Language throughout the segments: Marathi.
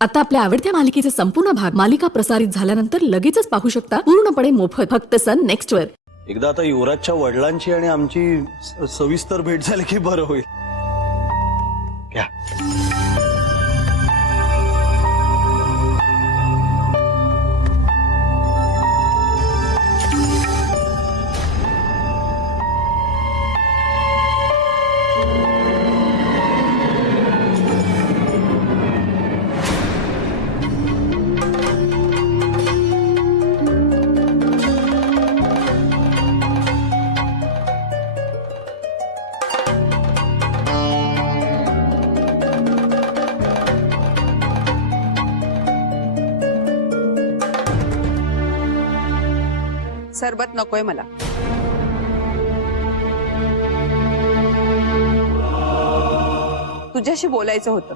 आता आपल्या आवडत्या मालिकेचे संपूर्ण भाग मालिका प्रसारित झाल्यानंतर लगेचच पाहू शकता पूर्णपणे मोफत फक्त सन नेक्स्ट वर। एकदा आता युवराजच्या वडिलांची आणि आमची सविस्तर भेट झाली की बरं होईल। घ्या। सरबत नकोय मला। तुझ्याशी बोलायचं होतं।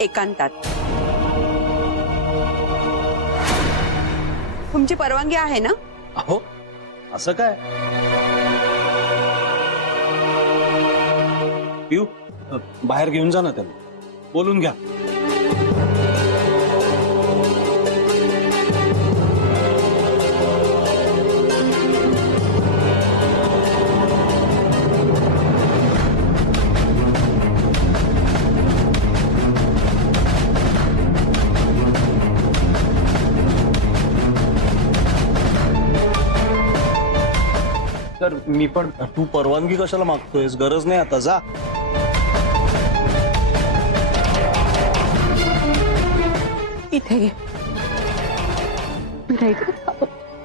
एकांतात। तुमची परवानगी आहे ना? अहो असं काय? पिऊ बाहेर घेऊन जा ना त्यांना, बोलून घ्या। तर मी पण, तू परवानगी कशाला मागतोयस? गरज नाही, आता जा। इथे ये।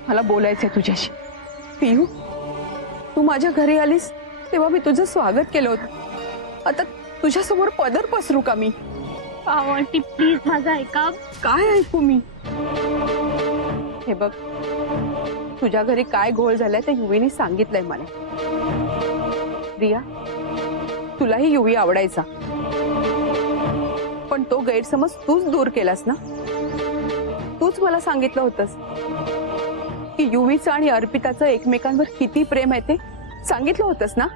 मला बोलायचंय तुझ्याशी। पियू, तू माझ्या घरी आलीस तेव्हा मी तुझं स्वागत केलं होतं। आता तुझ्या समोर पदर पसरू का मी? आंटी प्लीज माझं ऐका। काय ऐकू मी? हे बघ, तुझ्या घरी काय घोळ झालाय ते युवीने सांगितलंय मला। रिया, तुलाही युवी आवडायचा, पण तो गैरसमज तूच दूर केलास ना। तूच मला सांगितलं होतंस की युवीचं आणि अर्पिताचं एकमेकांवर किती प्रेम आहे ते सांगितलं होतंस ना।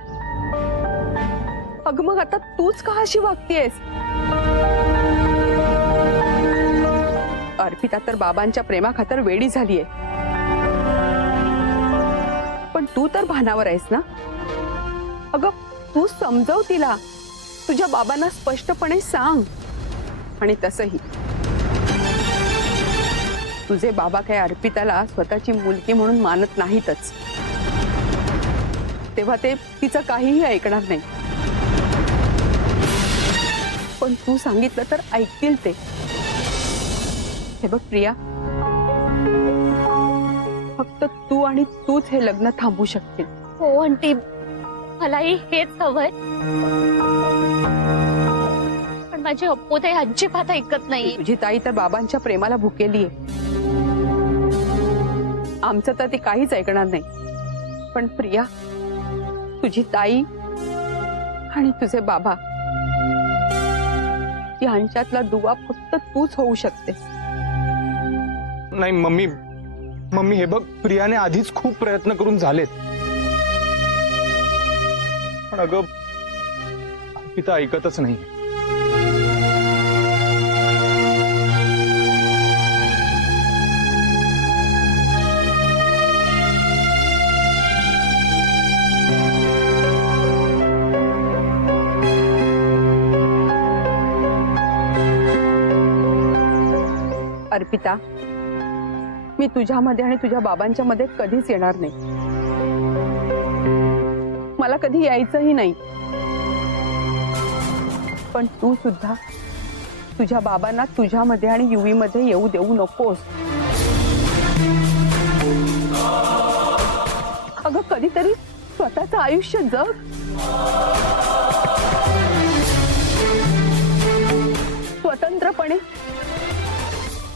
अगं मग आता तूच का अशी वागतेयस? अर्पिता तर बाबांच्या प्रेमाखातर वेडी झालीये, पण तू तर भानावर आहेस ना। अगं तू समजव तिला, तुझ्या बाबांना स्पष्टपणे सांग। आणि तसंही तुझे बाबा काय अर्पिताला स्वतःची मुलगी म्हणून मानत नाहीतच, तेव्हा ते तिचं काहीही ऐकणार नाही। पण तू सांगितलं तर ऐकतील ते। हे बघ प्रिया, फक्त तू आणि तूच हे लग्न थांबवू शकतील। हो आंटी, मलाही हेच हवंय, पण माझी अप्पूताई अजिबात ऐकत नाही। तुझी ताई तर बाबांच्या प्रेमाला भुकेली आहे, आमचं तर ती काहीच ऐकणार नाही। पण प्रिया, तुझी ताई आणि तुझे बाबा यांच्यातला दुवा फक्त तूच होऊ शकतेस। नाही मम्मी हे बघ, प्रियाने आधीच खूप प्रयत्न करून झालेत, पण अगं अर्पिता ऐकतच नाही। अर्पिता, मी तुझ्यामध्ये आणि तुझ्या बाबांच्या मध्ये कधीच येणार नाही। मला कधी यायचंही नाही, पण तू सुद्धा तुझ्या बाबांना तुझ्यामध्ये आणि युवी मध्ये येऊ देऊ नकोस। अगं कधीतरी स्वतःचं आयुष्य जग। स्वतंत्रपणे।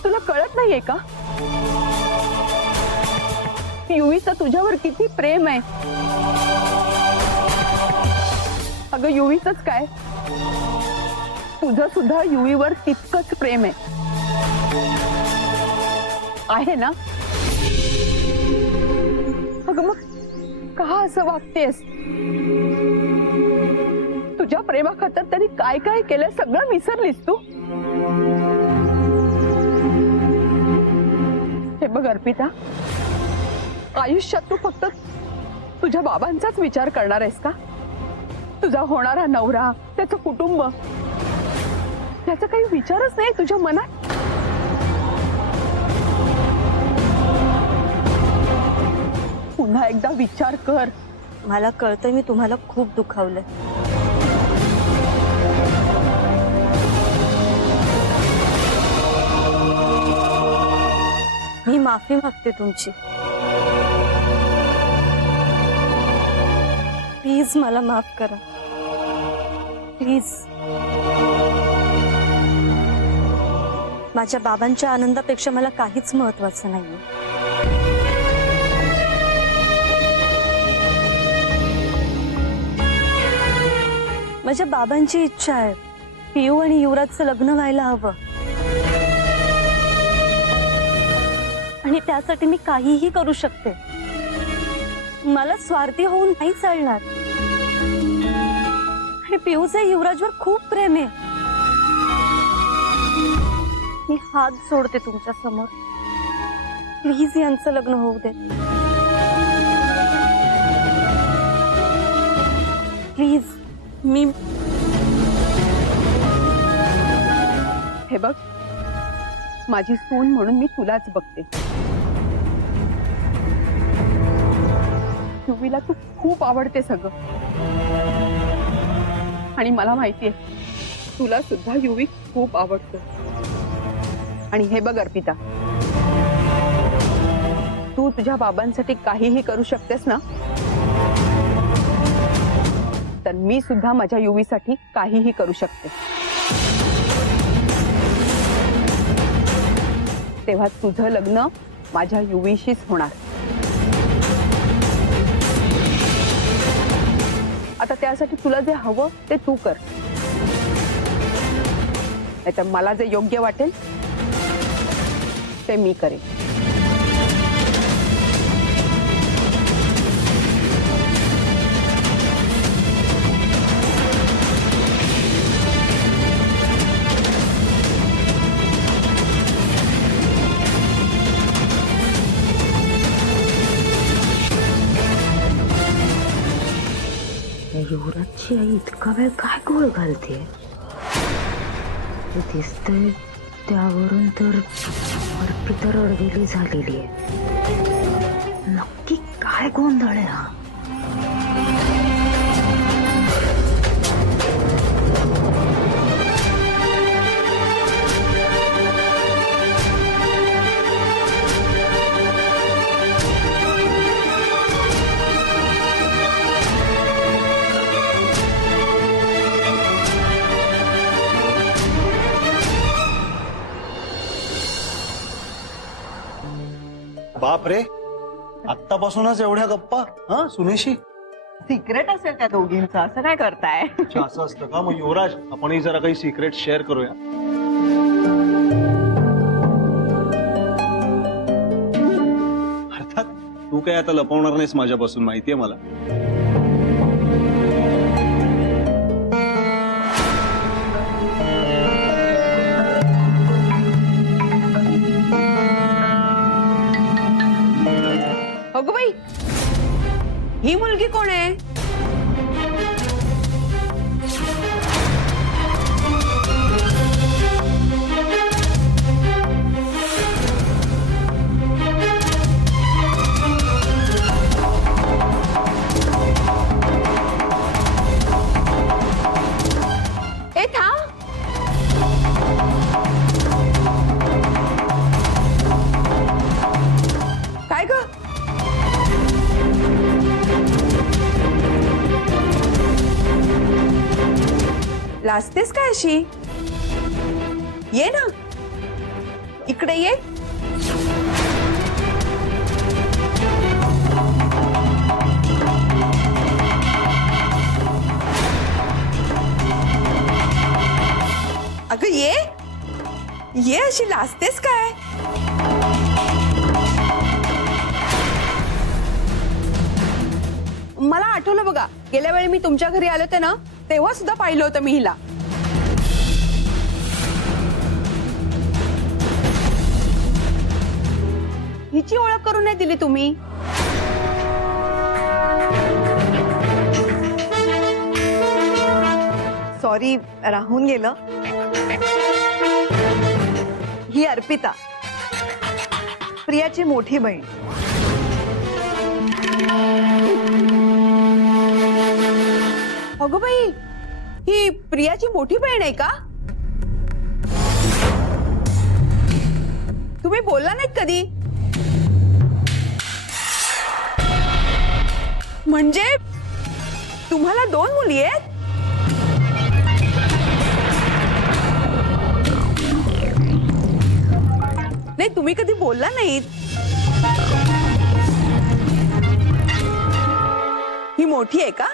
तुला कळत नाहीये का युवीचं तुझ्यावर किती प्रेम आहे? अगं युवीचंच काय, तुझं सुद्धा युवीवर तितकंच प्रेम आहे ना? अगं मग का असं वागतेस? तुझ्या प्रेमाखातर त्यांनी काय काय केलं सगळं विसरलीस तू? हे बघ अर्पिता, आयुष्यात तू फक्त तुझ्या बाबांचाच विचार करणार आहेस का? तुझा होणारा नवरा, त्याचं कुटुंब, त्याचा काही विचारच नाही तुझ्या मनात? पुन्हा एकदा विचार कर. मला कळतंय मी तुम्हाला खूप दुखावलंय. मी माफी मागते तुमची. प्लीज मला माफ करा, प्लीज. माझ्या बाबांच्या आनंदापेक्षा मला काहीच महत्वाचं नाहीये. माझ्या बाबांची इच्छा आहे पियू आणि युवराजचं लग्न व्हायला हवं, आणि त्यासाठी मी काहीही करू शकते. मला स्वार्थी होऊन नाही चालणार. आणि पियूचे युवराजवर खूप प्रेम आहे. मी हात जोडते तुमच्या समोर, प्लीज यांचं लग्न होऊ दे, प्लीज. मी हे बघ, माझी सून म्हणून मी तुलाच बघते. युवीला तू खूप आवडते सगळं, आणि मला माहितीये तुला सुद्धा युवी खूप आवडतो. आणि हे बघ अर्पिता, तू तुझ्या बाबांसाठी काहीही करू शकतेस ना, तर मी सुद्धा माझ्या युवीसाठी काहीही करू शकते. तेव्हा तुझं लग्न माझ्या युवीशीच होणार. आता त्यासाठी तुला जे हवं ते तू कर, नाहीतर मला जे योग्य वाटेल ते मी करेन. युवराजची आई इतका वेळ काय गोळ घालते? दिसतंय त्यावरून तर अर्पिता रडवेली झालेली आहे. नक्की काय गोंधळ आहे हा? बाप रे, आत्तापासूनच एवढ्या गप्पा? हा, सुनेशी? सिक्रेट असेल त्या दोघींचं, असं काय करताय? अच्छा, असं असतं का? मग युवराज, आपणही जरा काही सिक्रेट शेअर करूया. अर्थात तू काय आता लपवणार नाहीस माझ्यापासून, माहितीये मला. अगं बाई, ही मुलगी कोण आहे? ए थांब. काय ग? लाजतेस काय अशी? ये ना इकडे, ये. अगं ये, ये, अशी लाजतेस काय? मला आठवलं बघा, गेल्या वेळी मी तुमच्या घरी आले होते ना, तेव्हा सुद्धा पाहिलं होतं मी हिला. हिची ओळख करून नाही दिली तुम्ही. सॉरी, राहून गेलं. ही अर्पिता, प्रियाची मोठी बहीण. अगं बाई, ही प्रियाची मोठी बहीण आहे का? तुम्ही बोलला नाहीत कधी? म्हणजे तुम्हाला 2 मुली आहेत? नाही, तुम्ही कधी बोलला नाहीत. ही मोठी आहे का?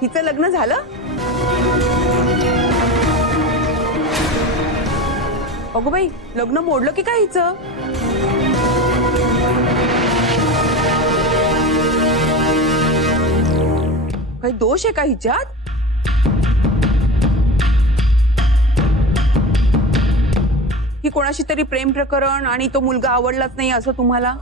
हिचं लग्न झालं? अगो बाई, लग्न मोडलं की काय हिचं? काही दोष आहे का हिच्यात? की कोणाशी तरी प्रेम प्रकरण आणि तो मुलगा आवडलाच नाही असं तुम्हाला?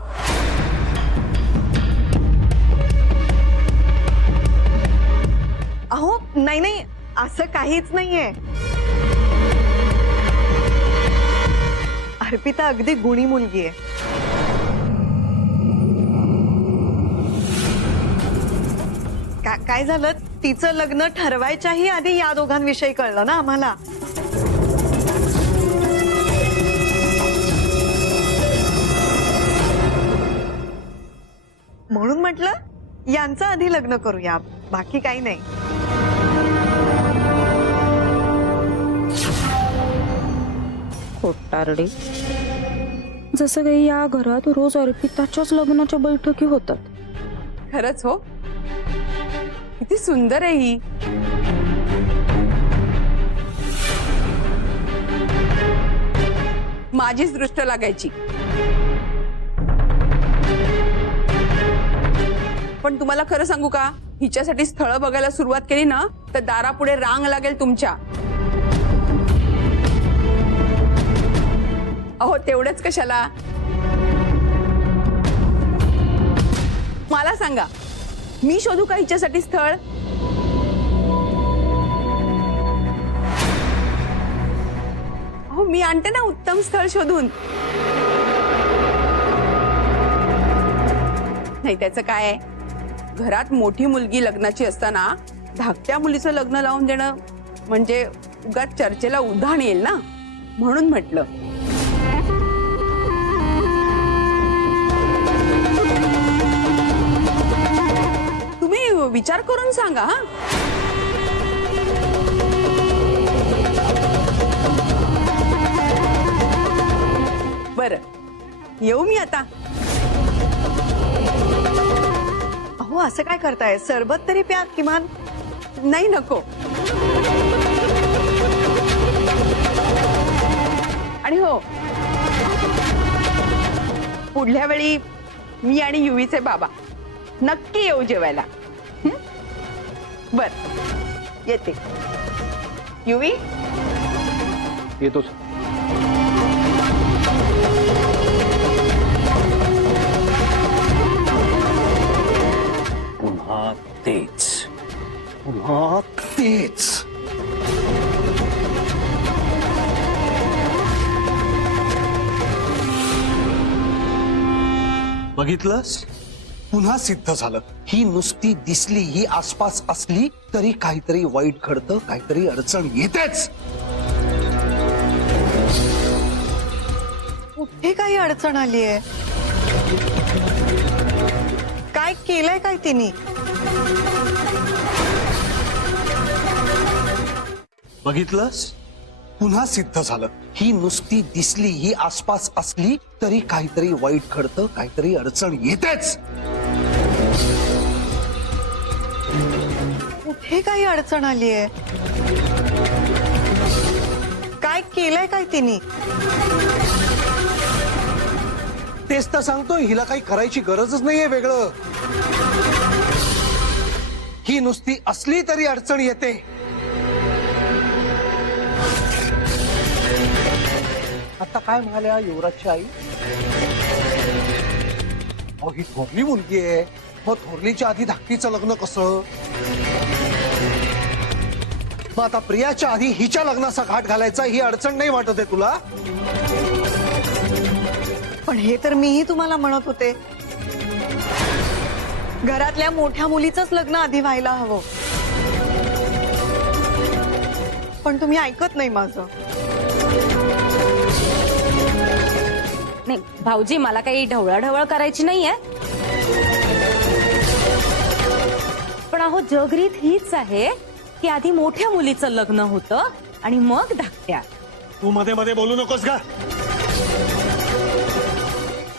अहो नाही नाही, असं काहीच नाहीये. अर्पिता अगदी गुणी मुलगी आहे. काय झालं, तिचं लग्न ठरवायच्याही आधी या दोघांविषयी कळलं ना आम्हाला. म्हणून म्हटलं यांचं आधी लग्न करूया, बाकी काही नाही. खोटारडे. जसं काही या घरात रोज अर्पिताच्याच लग्नाच्या बैठकी होतात. खरंच हो, किती सुंदर आहे ही. माझीच दृष्ट लागायची. पण तुम्हाला खरं सांगू का, हिच्यासाठी स्थळ बघायला सुरुवात केली ना, तर दारापुढे रांग लागेल तुमच्या. अहो तेवढंच कशाला, मला सांगा, मी शोधू का हिच्यासाठी स्थळ? अहो मी आणते ना उत्तम स्थळ शोधून. नाही त्याचं काय आहे, घरात मोठी मुलगी लग्नाची असताना धाकट्या मुलीचं लग्न लावून देणं म्हणजे उगाच चर्चेला उधाण येईल ना, म्हणून म्हटलं. तुम्ही विचार करून सांगा. हा, बरं, येऊ मी आता. अहो असं काय करताय, सरबत तरी प्या किमान. नाही नको. आणि हो, पुढल्या वेळी मी आणि युवीचे बाबा नक्की येऊ जेवायला. बर, येते. युवी, येतोच. पुन्हा तेच, पुन्हा तेच. बघितलंस, पुन्हा सिद्ध झालं. ही नुसती दिसली, ही आसपास असली तरी काहीतरी वाईट घडतं, काहीतरी अडचण येतेच. कुठे काही अडचण आलीये? काय केलंय काय तिने? बघितलंस, पुन्हा सिद्ध झालं. ही नुसती दिसली, ही आसपास असली तरी काहीतरी वाईट घडतं, काहीतरी अडचण येतेच. कुठे काही अडचण आलीये? काय केलंय काय तिने? तेच तर सांगतोय, हिला काही करायची गरजच नाहीये वेगळं. ही नुसती असली तरी अडचण येते. आता काय म्हणाल्या युवराजची आई? अहो, ही थोरली मुलगी आहे, मग थोरलीच्या आधी धाकटीचं लग्न कसं? मग आता प्रियाच्या आधी हिच्या लग्नाचा घाट घालायचा ही अडचण नाही वाटत आहे तुला? पण हे तर मीही तुम्हाला म्हणत होते, घरातल्या मोठ्या मुलीचंच लग्न आधी व्हायला हवं. पण तुम्ही ऐकत नाही माझं. नाही भाऊजी, मला काही ढवळाढवळ करायची नाहीये, पण अहो जगरीत हीच आहे की आधी मोठ्या मुलीचं लग्न होतं आणि मग धाकट्या. तू मध्ये मध्ये बोलू नकोस का?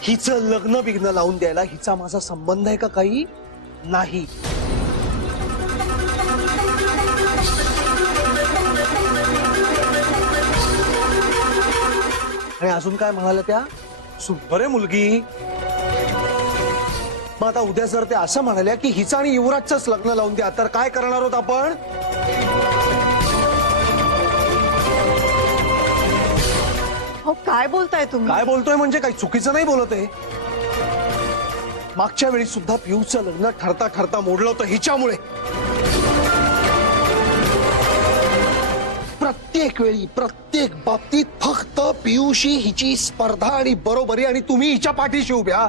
हिचं लग्न बिग्न लावून द्यायला हिचा माझा संबंध आहे का काही? नाही. आणि अजून काय म्हणाल्या त्या? सुंदर आहे मुलगी. मग आता उद्या जर ते असं म्हणाल्या की हिचं आणि युवराजचंच लग्न लावून द्या, तर काय करणार आहोत आपण? हो काय बोलताय तुम्ही? काय बोलतोय म्हणजे काही चुकीचं नाही बोलत आहे. मागच्या वेळी सुद्धा पियूचं लग्न ठरता ठरता मोडलं होतं हिच्यामुळे. प्रत्येक वेळी प्रत्येक बाबतीत फक्त पियूशी हिची स्पर्धा आणि बरोबरी, आणि तुम्ही हिच्या पाठीशी उभ्या.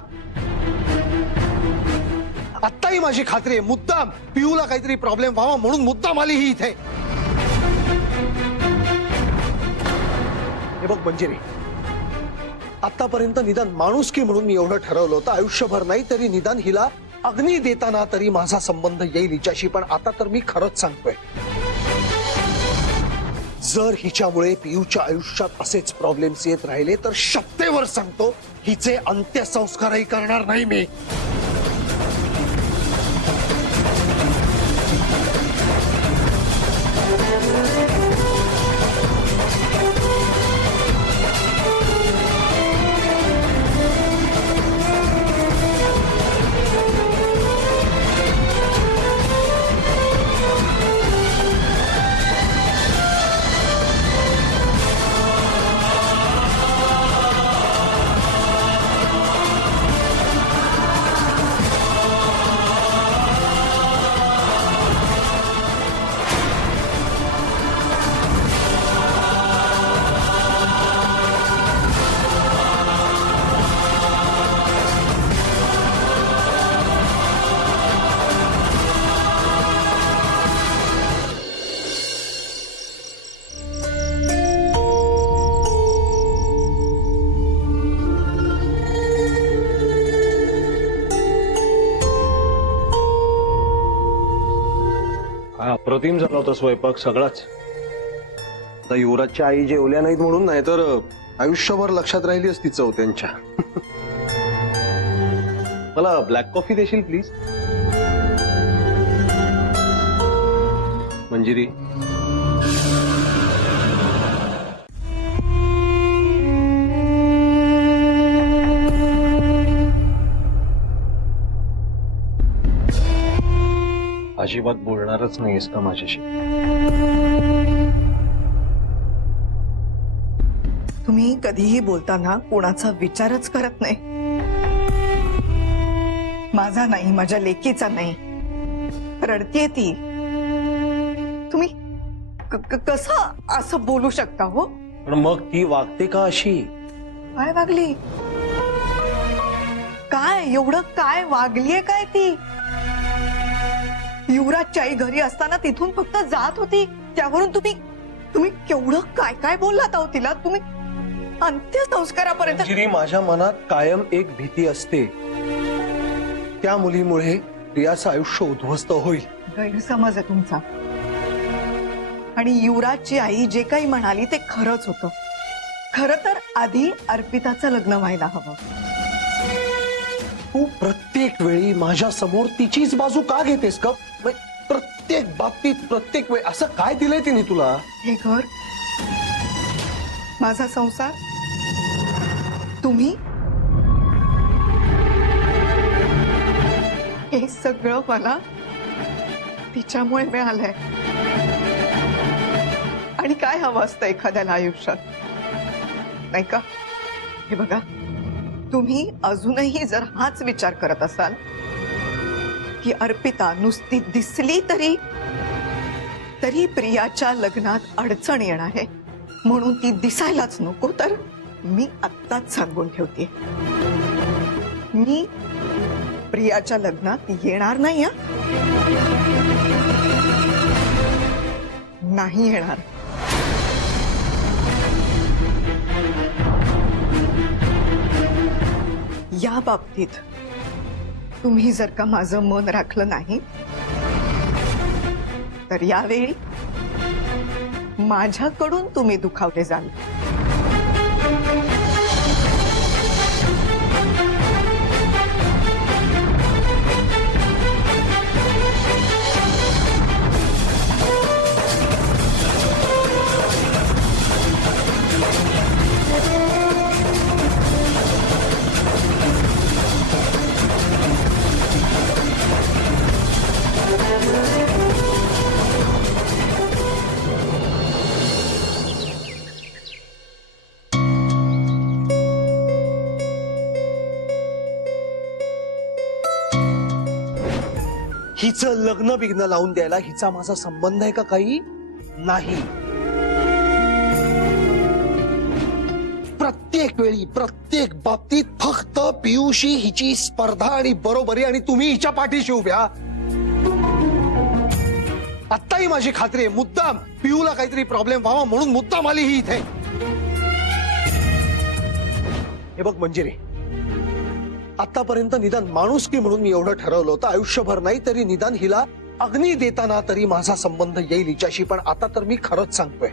आत्ताही माझी खात्री आहे मुद्दाम पियूला काहीतरी प्रॉब्लेम व्हावा म्हणून मुद्दाम आली ही इथे. हे बघ मंजिरी, आतापर्यंत निदान माणुसकी म्हणून मी एवढं ठरवलं होतं, आयुष्यभर नाही तरी निदान हिला अग्नी देताना तरी माझा संबंध येईल हिच्याशी. पण आता तर मी खरंच सांगतोय, जर हिच्यामुळे पियूच्या आयुष्यात असेच प्रॉब्लेम्स येत राहिले तर शपथेवर सांगतो हिचे अंत्यसंस्कारही करणार नाही मी. अप्रतिम झाला होता स्वयंपाक सगळाच. आता युवराजच्या आई जेवल्या नाहीत म्हणून, नाही तर आयुष्यभर लक्षात राहिली असती चव त्यांच्या. मला ब्लॅक कॉफी देशील प्लीज? मंजिरी, अजिबात बोलणारच नाहीस का माझ्याशी? तुम्ही कधीही बोलताना कोणाचा विचारच करत नाही. माझा नाही, माझ्या लेकीचा नाही. रडतीये ती. तुम्ही कसं असं बोलू शकता हो? पण मग ती वागते का अशी? काय वागली? काय एवढं काय वागलीये काय ती? युवराजची आई घरी असताना तिथून फक्त जात होती, त्यावरून तुम्ही केवढं काय काय बोललात आहो तिला. तुम्ही अंत्यसंस्कारापर्यंत. मंजिरी, माझ्या मनात कायम एक भीती असते, त्या मुलीमुळे प्रियाचं आयुष्य उद्ध्वस्त होईल. गैरसमज आहे तुमचा. आणि युवराजची आई जे काही म्हणाली ते खरंच होतं. खरं तर आधी अर्पिताचं लग्न व्हायला हवं. तू प्रत्येक वेळी माझ्या समोर तिचीच बाजू का घेतेस का? प्रत्येक बाबतीत प्रत्येक वेळी असं काय दिलंय तिने तुला? हे घर, माझा संसार, तुम्ही हे सगळं मला तिच्यामुळे मिळालंय. आणि काय हवं असतं एखाद्याला आयुष्यात, नाही का? हे बघा, तुम्ही अजूनही जर हाच विचार करत असाल की अर्पिता नुसती दिसली तरी प्रियाच्या लग्नात अडचण येणार आहे म्हणून ती दिसायलाच नको, तर मी आत्ताच सांगून ठेवते, मी प्रियाच्या लग्नात येणार नाही. नाही येणार. या बाबतीत तुम्ही जर का माझं मन राखलं नाही तर यावेळी माझ्याकडून तुम्ही दुखावले जाल. हिचं लग्न बिग्न लावून द्यायला हिचा माझा संबंध आहे का काही? नाही. प्रत्येक वेळी प्रत्येक बाबतीत फक्त पियुशी हिची स्पर्धा आणि बरोबरी, आणि तुम्ही हिच्या पाठीशी उभ्या. आत्ताही माझी खात्री आहे मुद्दाम पियूला काहीतरी प्रॉब्लेम व्हावा म्हणून मुद्दाम आली ही इथे. हे बघ मंजिरी, आतापर्यंत निदान माणुसकी म्हणून मी एवढं ठरवलं होतं, आयुष्यभर नाही तरी निदान हिला अग्नी देताना तरी माझा संबंध येईल हिच्याशी. पण आता तर मी खरंच सांगतोय,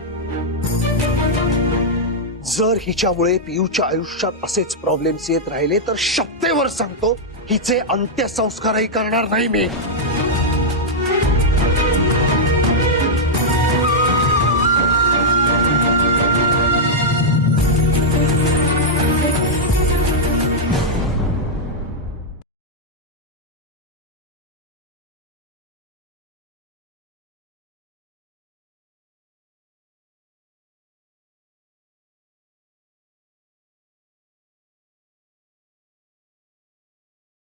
जर हिच्यामुळे पियूच्या आयुष्यात असेच प्रॉब्लेम्स येत राहिले तर शपथेवर सांगतो हिचे अंत्यसंस्कारही करणार नाही मी.